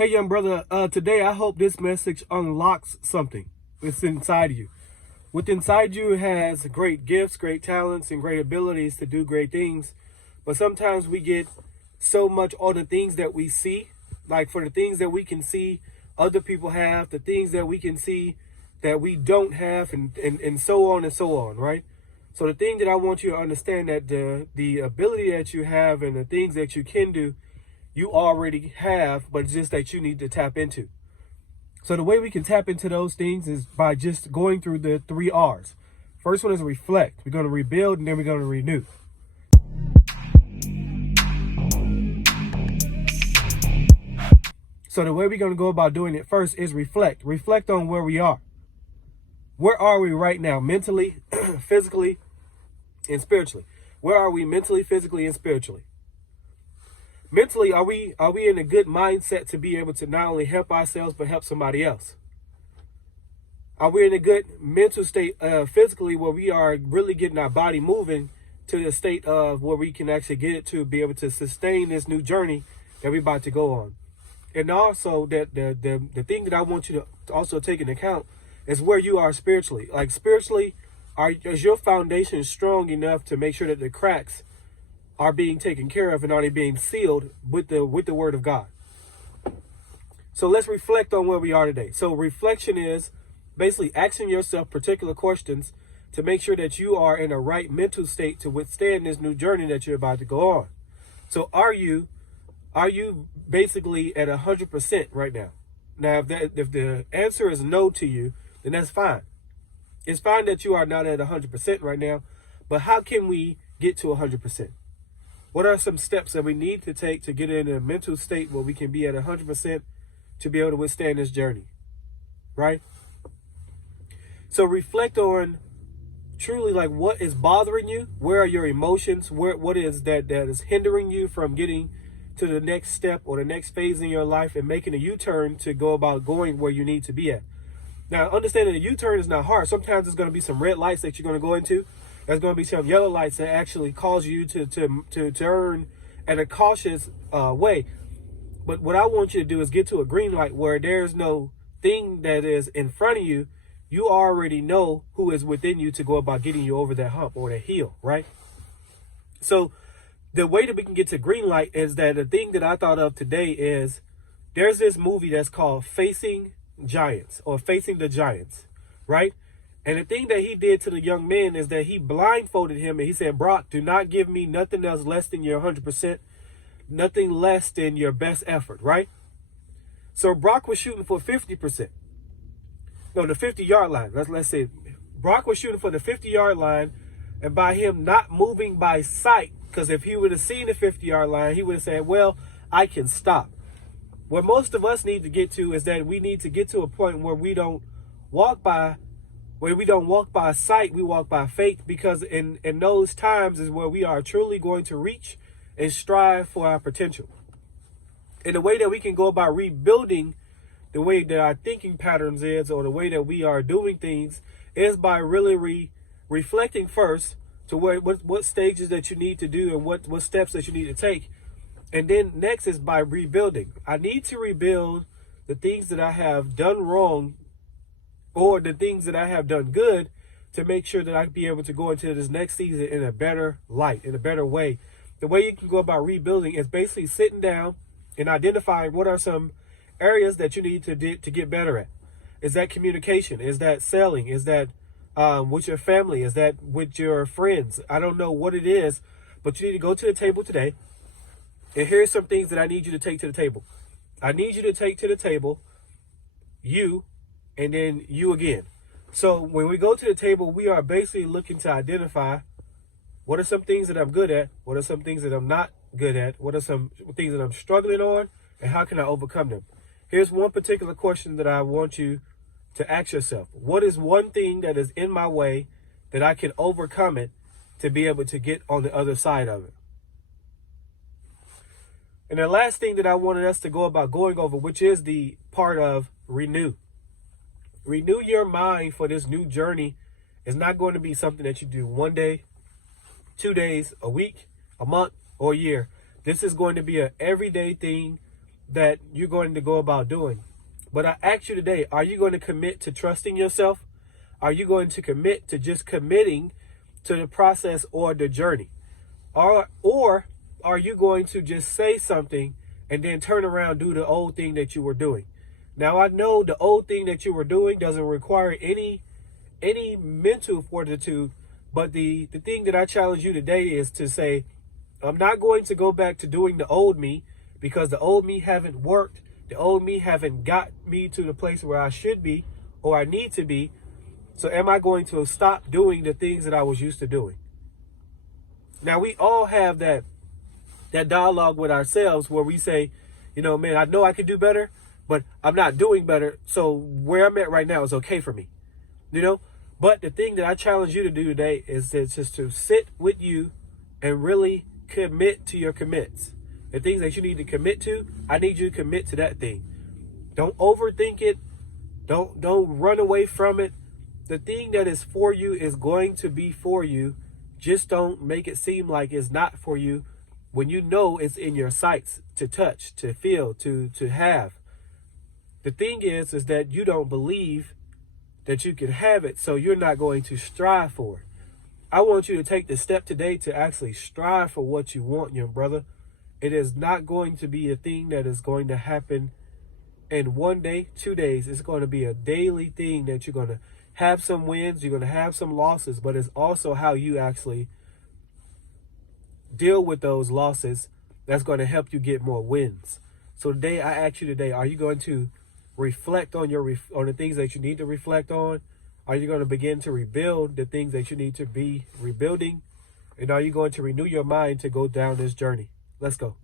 Hey, young brother, today I hope this message unlocks something that's inside you. Within inside you has great gifts, great talents, and great abilities to do great things. But sometimes we get so much on the things that we see, like for the things that we can see other people have, the things that we can see that we don't have, and so on and so on, right? So the thing that I want you to understand that the ability that you have and the things that you can do, you already have, but it's just that you need to tap into. So the way we can tap into those things is by just going through the 3 R's. First one is reflect. We're going to rebuild, and then we're going to renew. So the way we're going to go about doing it first is reflect. Reflect on where we are. Where are we right now, mentally, physically, and spiritually? Where are we mentally, physically, and spiritually? Mentally, are we in a good mindset to be able to not only help ourselves, but help somebody else? Are we in a good mental state physically where we are really getting our body moving to the state of where we can actually get it to be able to sustain this new journey that we're about to go on? And also that the thing that I want you to also take into account is where you are spiritually. Like spiritually, is your foundation strong enough to make sure that the cracks are being taken care of and are they being sealed with the word of God? So let's reflect on where we are today. So reflection is basically asking yourself particular questions to make sure that you are in a right mental state to withstand this new journey that you're about to go on. So are you basically at 100% right now? Now, if the answer is no to you, then that's fine. It's fine that you are not at 100% right now, but how can we get to 100%? What are some steps that we need to take to get in a mental state where we can be at 100% to be able to withstand this journey, right? So reflect on truly like what is bothering you. Where are your emotions? What is that is hindering you from getting to the next step or the next phase in your life and making a U-turn to go about going where you need to be at? Now, understanding a U-turn is not hard. Sometimes there's going to be some red lights that you're going to go into. There's going to be some yellow lights that actually cause you to turn in a cautious way. But what I want you to do is get to a green light where there's no thing that is in front of you. You already know who is within you to go about getting you over that hump or that hill, right? So the way that we can get to green light is that the thing that I thought of today is there's this movie that's called Facing Giants or Facing the Giants, right? And the thing that he did to the young man is that he blindfolded him and he said, Brock, do not give me nothing else less than your 100%, nothing less than your best effort, right? So Brock was shooting for 50%. No, the 50-yard line. Let's say Brock was shooting for the 50-yard line, and by him not moving by sight, because if he would have seen the 50-yard line, he would have said, well, I can stop. What most of us need to get to is that we need to get to a point where we don't walk by sight, we walk by faith, because in those times is where we are truly going to reach and strive for our potential. And the way that we can go about rebuilding the way that our thinking patterns is, or the way that we are doing things, is by really reflecting first to what stages that you need to do and what steps that you need to take. And then next is by rebuilding. I need to rebuild the things that I have done wrong or the things that I have done good to make sure that I can be able to go into this next season in a better light, in a better way. The way you can go about rebuilding is basically sitting down and identifying what are some areas that you need to get better at. Is that communication? Is that selling? Is that with your family? Is that with your friends? I don't know what it is, but you need to go to the table today. And here's some things that I need you to take to the table. I need you to take to the table you and then you again. So when we go to the table, we are basically looking to identify what are some things that I'm good at, what are some things that I'm not good at, what are some things that I'm struggling on, and how can I overcome them? Here's one particular question that I want you to ask yourself. What is one thing that is in my way that I can overcome it to be able to get on the other side of it? And the last thing that I wanted us to go about going over, which is the part of renew. Renew your mind for this new journey is not going to be something that you do one day, 2 days, a week, a month, or a year. This is going to be an everyday thing that you're going to go about doing. But I ask you today, are you going to commit to trusting yourself? Are you going to commit to just committing to the process or the journey? Or are you going to just say something and then turn around, do the old thing that you were doing? Now, I know the old thing that you were doing doesn't require any mental fortitude, but the thing that I challenge you today is to say, I'm not going to go back to doing the old me, because the old me haven't worked. The old me haven't got me to the place where I should be or I need to be. So am I going to stop doing the things that I was used to doing? Now, we all have that dialogue with ourselves where we say, man, I know I could do better, but I'm not doing better. So where I'm at right now is okay for me, But the thing that I challenge you to do today is just to sit with you and really commit to your commits. The things that you need to commit to, I need you to commit to that thing. Don't overthink it. Don't run away from it. The thing that is for you is going to be for you. Just don't make it seem like it's not for you when you know it's in your sights to touch, to feel, to have. The thing is that you don't believe that you can have it, so you're not going to strive for it. I want you to take the step today to actually strive for what you want, young brother. It is not going to be a thing that is going to happen in 1 day, 2 days. It's going to be a daily thing that you're going to have some wins, you're going to have some losses, but it's also how you actually deal with those losses that's going to help you get more wins. So today, I ask you today, are you going to reflect on on the things that you need to reflect on? Are you going to begin to rebuild the things that you need to be rebuilding? And are you going to renew your mind to go down this journey? Let's go.